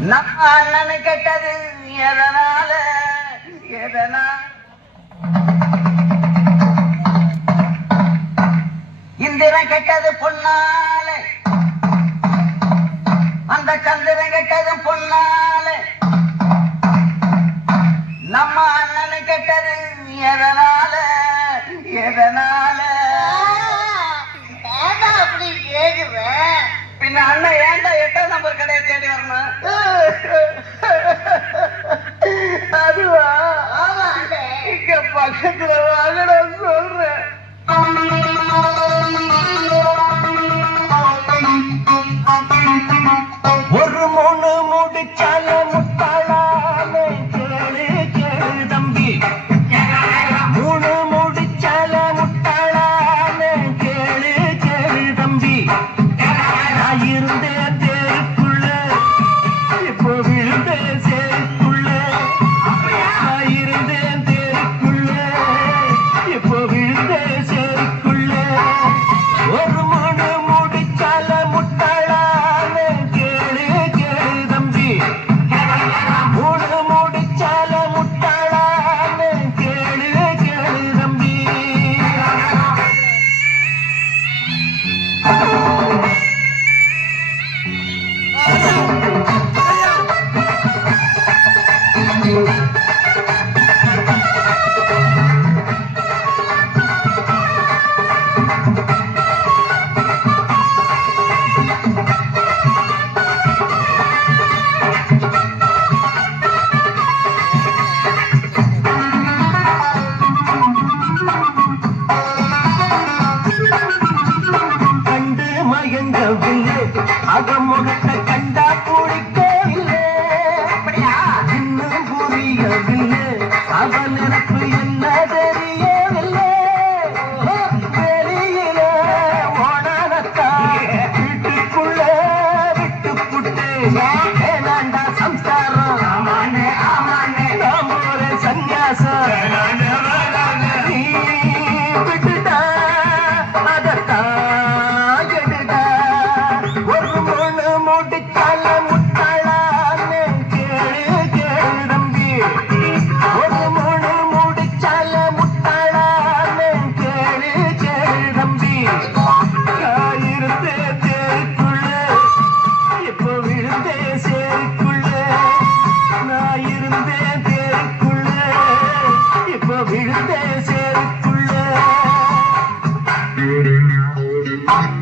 நம்ம அண்ணனு கெட்டது எதனால? எதனால்? இந்திரன் கெட்டது பொன்னால. அந்த சந்திரன் கெட்டது பொன்னால. இங்க பக்கத்துல வாங்கடா சொல்றேன். ஒரு மூணு முடிச்சாலும் கண்டு மயங்கவில்லை. அகமுகத்தை கண்டா பிடிக்கவில்லை அப்படியா? இன்னும் புரியவில்லை. அவன் எனக்கு என்ன தெரியவில்லை. வெளியில ஓடாதத்தா வீட்டுக்குள்ள விட்டு புட்டு ஏனாண்டா சம்சாரம். ஆமாண்ணே ஆமாண்ணே. நாம் ஒரு சந்நியாசம். Bye.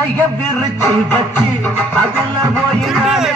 தலைய விரிச்சு வச்சு அதுல போயினாலே